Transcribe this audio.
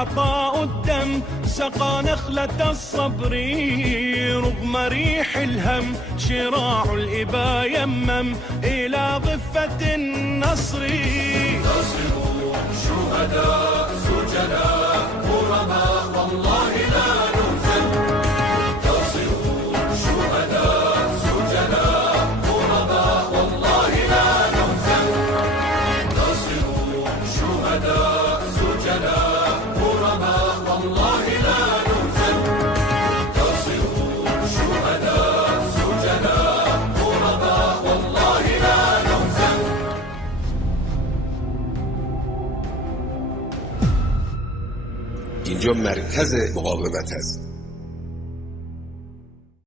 عطاء الدم سقى نخلة الصبر، رغم ريح الهم شراع الإبا يمم إلى ضفة النصر. تصبوا شهداء سجناء غرباء والله لا نهزم. تصبوا شهداء سجناء غرباء والله لا نهزم. تصبوا شهداء سجناء غرباء والله لا نهزم. تصبوا شهداء سجناء غرباء والله لا نهزم. اینجا مرکز مقاومت است.